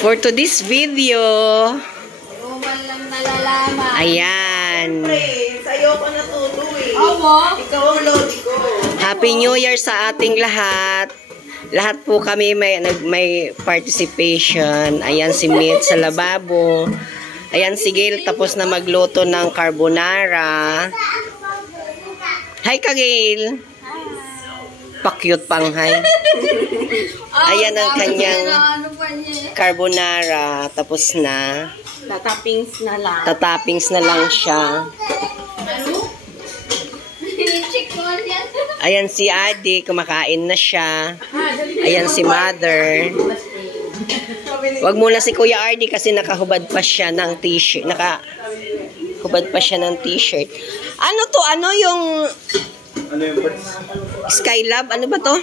For today's video, lang nalalaman. ayan. Sa'yo ko natutuwi. Opo. Ikaw ang lodi ko. Happy New Year sa ating lahat. Lahat po kami may participation. Ayan si Meet sa lababo. Ayan si Gail tapos na magluto ng carbonara. Hi ka, Gail. Pa-cute pang hi. Ayan ang kanyang carbonara. Tapos na. Tatappings na lang. Tatappings na lang siya. Ayan si Adi, kumakain na siya. Ayan si Mother. Wag muna si Kuya Ardi kasi nakahubad pa siya ng t-shirt. Nakahubad pa siya ng t-shirt. Ano to? Ano yung Skylab? Ano ba to?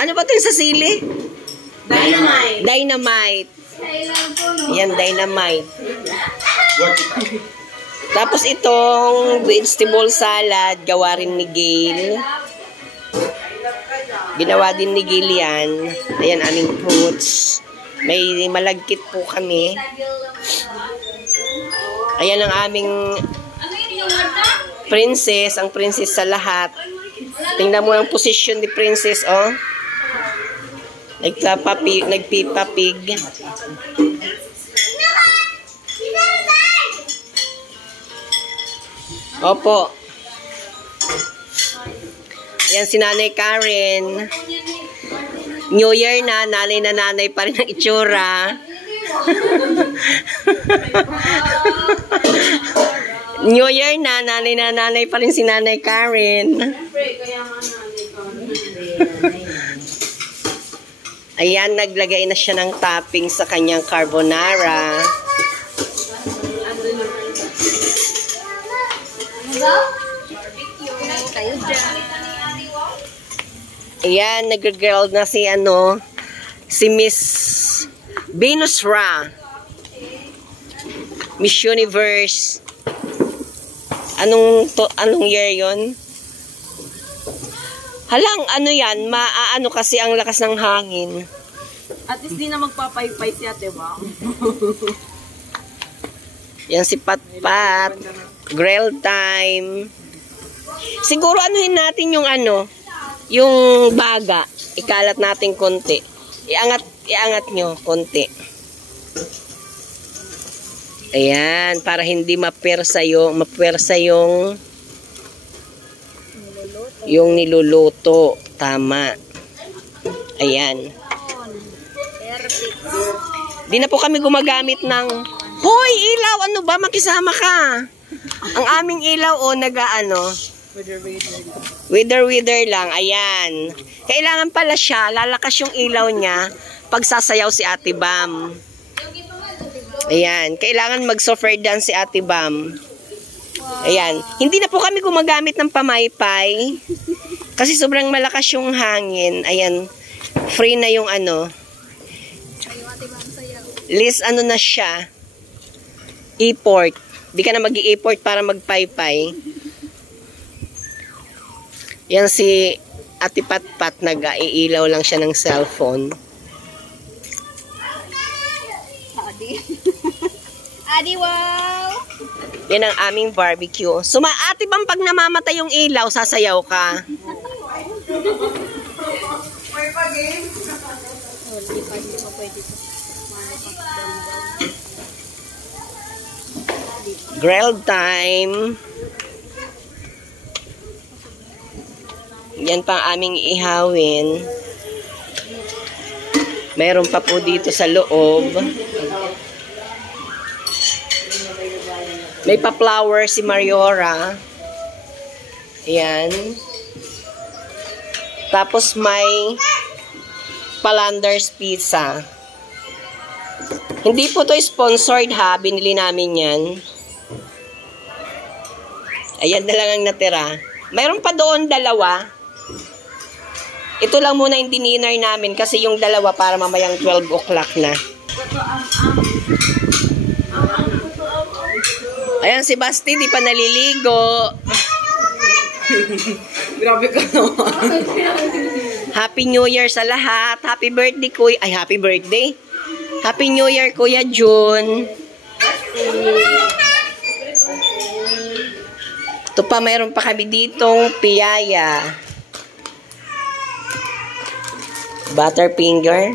Ano ba to yung sa sili? Dynamite. Dynamite. Ayan, dynamite. Tapos itong vegetable salad, gawa rin ni Gail. Ginawa din ni Gail yan. Ayan, aming fruits. May malagkit po kami. Ayan ang aming princess, ang princess sa lahat. Tingnan mo ang position ni princess, oh. Nagpipapig. Opo. Ayan si Nanay Karen. New Year na, nanay pa rin ang itsura. New Year na, nanay pa rin si Nanay Karen. Ayan, naglagay na siya ng topping sa kanyang carbonara. Ayan, nag-girl na si si Miss Venus Ra. Miss Universe. Anong year yon? Halang yan, maaano kasi ang lakas ng hangin. At least di na magpapaypay siya, diba? Yan si Pat. Grill time. Siguro anuhin natin yung yung baga. Ikalat natin konti. Iangat nyo konti. Ayan, para hindi mapersa yung niluluto. Tama. Ayan. Di na po kami gumagamit ng hoy, ilaw! Ano ba? Makisama ka. Ang aming ilaw, wither lang. Ayan. Kailangan pala siya, lalakas yung ilaw niya pag sasayaw si Ate Bam. Ayan. Kailangan mag-suffer dance si Ate Bam. Ayan. Hindi na po kami gumagamit ng pamaypay. Kasi sobrang malakas yung hangin. Ayan. Free na yung list na siya. E-port. Di ka na mag-i-e-port para magpaypay. Yan si Ate Patpat, nag-iilaw lang siya ng cellphone. Adi, wow! Yan ang aming barbecue. Ate Bam, pag namamatay yung ilaw, sasayaw ka. Grill time. Yan pa ang aming ihawin. Meron pa po dito sa loob. May pa-flower si Mariora. Ayan. Tapos may Palander's Pizza. Hindi po to sponsored ha. Binili namin yan. Ayan na lang ang natira. Mayroon pa doon dalawa. Ito lang muna yung dinner namin kasi yung dalawa para mamayang 12 o'clock na. Ayan si Basti, di pa naliligo. Grabe ka naman. Happy New Year sa lahat. Happy birthday, Kuya. Ay, happy birthday. Happy New Year, Kuya June. Ito pa, mayroon pa kami ditong piyaya. Butterfinger.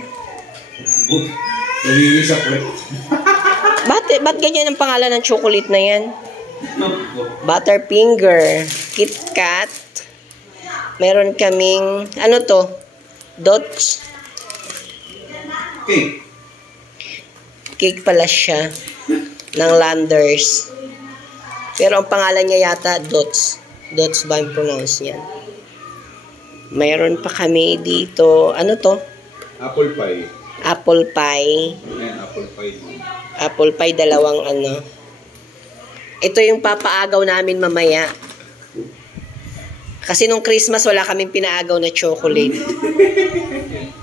Nalilisap ulit. Ba't ganyan ang pangalan ng chocolate na yan? Butterfinger. KitKat. Meron kaming, ano to? Dots. Okay. Cake pala siya. Ng Landers. Pero ang pangalan niya yata, Dots. Dots ba yung pronounce niyan? Mayroon pa kami dito, ano to? Apple pie. Apple pie. Ayan, apple pie. Apple pie, dalawang ano. Ito yung papaagaw namin mamaya. Kasi nung Christmas, wala kaming pinaagaw na chocolate.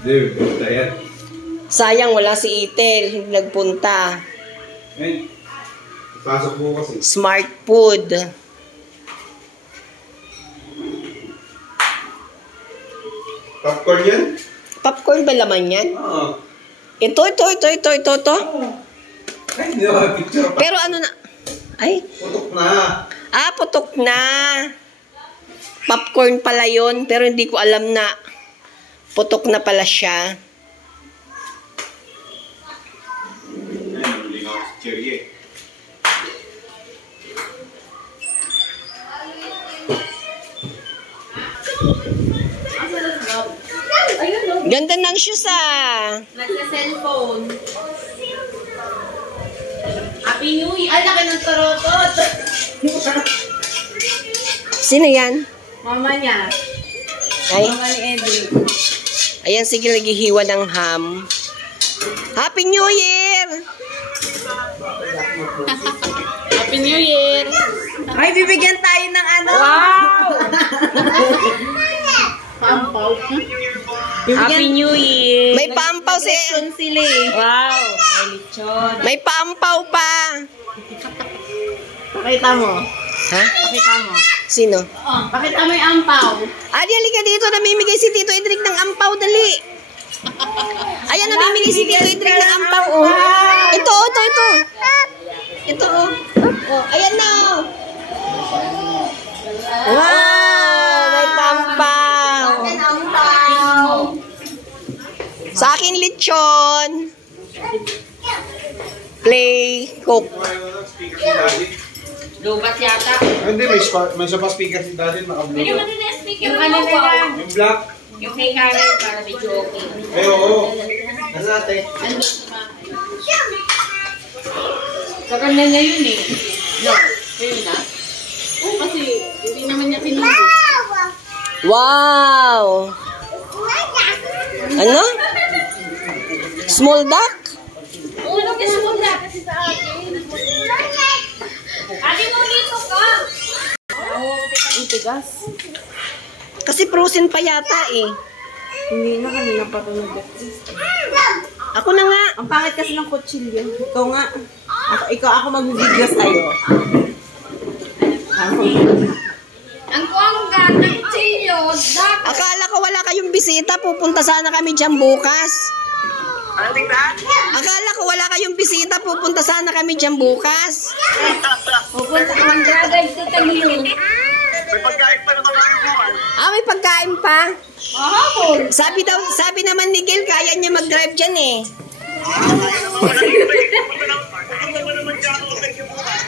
Dave, punta yan. Sayang, wala si Itel. Hindi nagpunta. Ay, pasok po kasi. Smart food. Popcorn yan? Popcorn ba laman yan? Oo. Ito. Ay, hindi ako picture pa. Pero ano na? Ay, Putok na. putok na. Popcorn pala yun, pero hindi ko alam na putok na pala siya. Ay, namuling ako sa cherry eh. Ganda ng shoes Nagka-cellphone. Happy New Year. Ay, laki ng torotot. Sino yan? Mama niya. Ay, Mama ni Edric. ayan, sige, naghihiwa ng ham. Happy New Year! Happy New Year. Ay, bibigyan tayo ng ano. Wow! Pampaw. Happy New Year. May paampaw si... sila eh. Wow. May lechon. May paampaw pa! Pakita mo. Ha? Pakita mo. Sino? Pakita mo yung ampaw. Adi, halika dito. Namimigay si Tito Edric ng ampaw. Dali. Ayan, namimigay si Tito Edric ng ampaw. Oh. Ito. Ito, oh. Oh, ayan na, oh. Wow! May pampaw. Sa akin, lechon. Play, cook. Speaker si Daddy. Lubat yata. Hindi, may isa pa speaker si Daddy naka-blue. Yung ano nila. Yung black. Yung kay Karen para medyo okay. Ay, oo. Nasa natin. Sa kanya niya yun eh. No, kayo na? Oo, kasi hindi naman niya pinuha. Wow! Ano? Small duck? Oo, nag-ismod na kasi sa akin. Ate mo dito ka. Ang tigas. Kasi frozen pa yata eh. Hindi na kanina pa ito nag-breakfast. Ako na nga. Ang pangit kasi ng kutsilyo. Ikaw nga. Ako mag-video sa'yo. Ang kuwangga, ng chilyo, dapat. Akala ko wala kayong bisita. Pupunta sana kami dyan bukas. Akala ko wala kayong bisita. Pupunta sana kami dyan bukas. Pupunta ka mag-dragay sa Tagilo. Ah, may pagkain pa. Mahapon. Sabi naman ni Gil, kaya niya mag-drive dyan eh.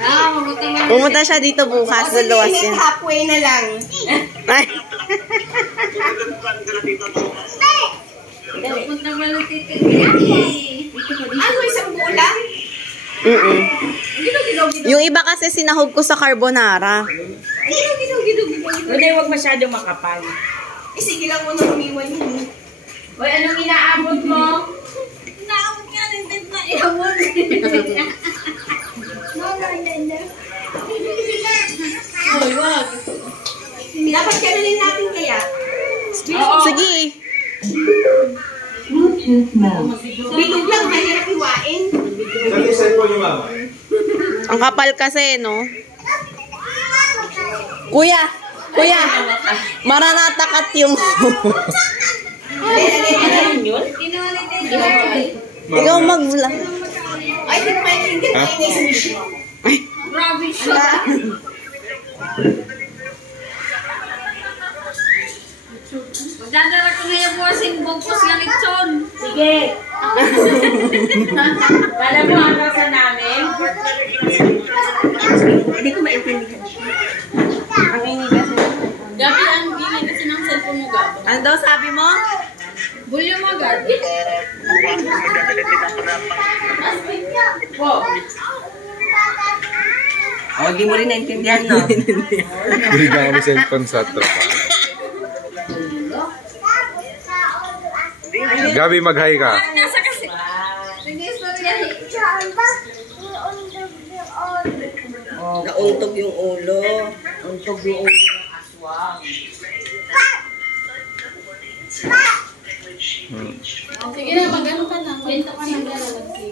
Mabuti nga. Pumunta siya dito bukas. O, sige, hit halfway na lang. Ay. Pupunta nga ng titik. Ano, isang bulan? Yung iba kasi sinahog ko sa carbonara. Hindi, huwag masyado makapal. Eh, sige lang muna umiwan yun. Hoy, anong inaabot mo? Inaabot nga, hindi na iabot. Hoy, wag. Dapat ganunin natin kaya. Sige. Bilog lang, mahirap iwain. Saan yung cellphone yung mama? Ang kapal kasi, no? Kuya, Maranata cut yung... yun? Ikaw mag-vlog. Ay, di ba yung Grabe siya. Magdadala ko na yung bossing bugpos ng lechon. Sige. Kala mo ang rasa namin? Hindi ko maintindihan siya. Ang ingay kasi. Gabi, ang ingay kasi ng cellphone mo, Gabi. Ano daw sabi mo? Bulyo mo agad. Po. Oh, di mo rin naintindihan, no? Bigyan ko ng cellphone sa trabaho. Gabi, mag-hi ka. Nasa kasi. Sige, sorry. Nauntog yung ulo. Untog yung ulo ng aswang. Sige na, mag-ano ka na. Kwento ka na.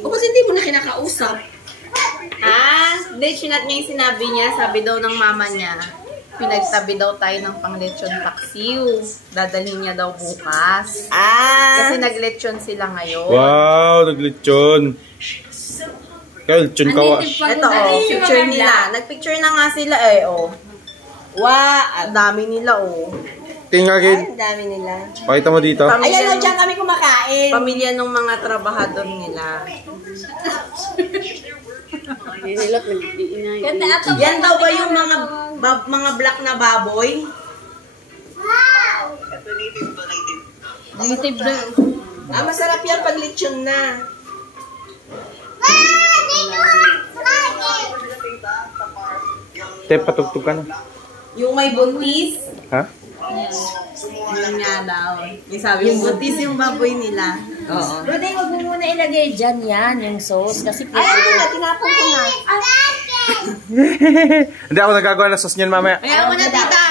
O, kasi hindi mo na kinakausap. Hindi, chinat niya yung sinabi niya. Sabi daw ng mama niya, pinagtabi daw tayo ng panglechon paksiw. Dadalhin niya daw bukas. Kasi naglechon sila ngayon. Wow, naglechon. Kaya lechon kawas. Ito, picture nila. Nagpicture na nga sila eh, ang dami nila, Tingagin. Ang dami nila. Pakita mo dito. Ayan, dyan kami kumakain. Pamilya ng mga trabahador nila. Yan daw ba yung mga black na baboy? Native daw. Masarap yan pag lechon na. Te, patugtog ka na. Yung may buntis? Ha? Yun nga daw. Yung sabi, yung buntis yung baboy nila. Oo. Rudy, huwag mo muna ilagay dyan yan, yung sauce. Kasi Ay, ano na, tinapon ko na. Hindi ako nagagawa ng sauce niyan mamaya. Kaya mo na, tita.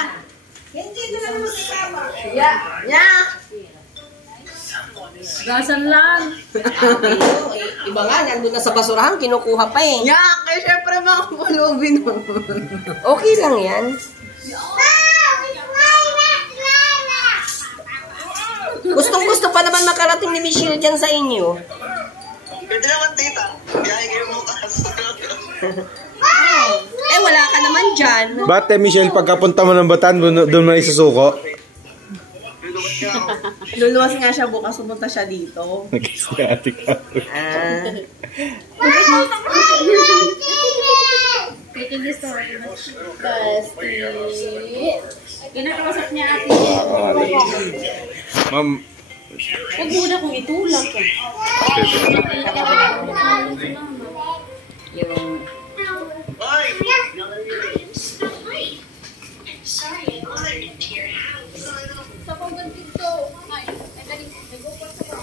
gasan lang. Iba nga, nandun na sa basurahan, kinukuha pa eh. Kaya syempre mga pulubin mo. Okay lang yan. Gustong-gusto pa naman makarating ni Michelle dyan sa inyo. Pwede naman, tita. Biyahe kayo bukas. Wala ka naman dyan. Bate, Michelle, pagkapunta mo ng Bataan, doon mo na isusuko. Luluwas nga siya bukas, pumunta siya dito. Nag-isyatik ka. Taking this story. Basti. Kinakausap niya ate. Ma'am, Huwag muna kong itulak. Sa pagbantig to. Ay, nag-upot sa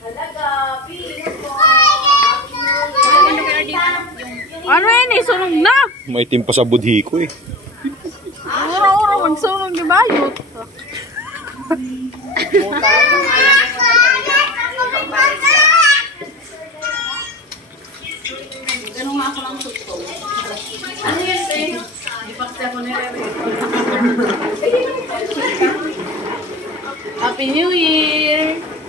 halaga, pinos mo. Ano yun eh? Sunog na! may timpa sa budhi ko eh. Ura-ura, magsunog di ba? Yun. Ganun nga ako lang suto. Ano yun, te? Di pa kasi ako nire-record. Happy New Year!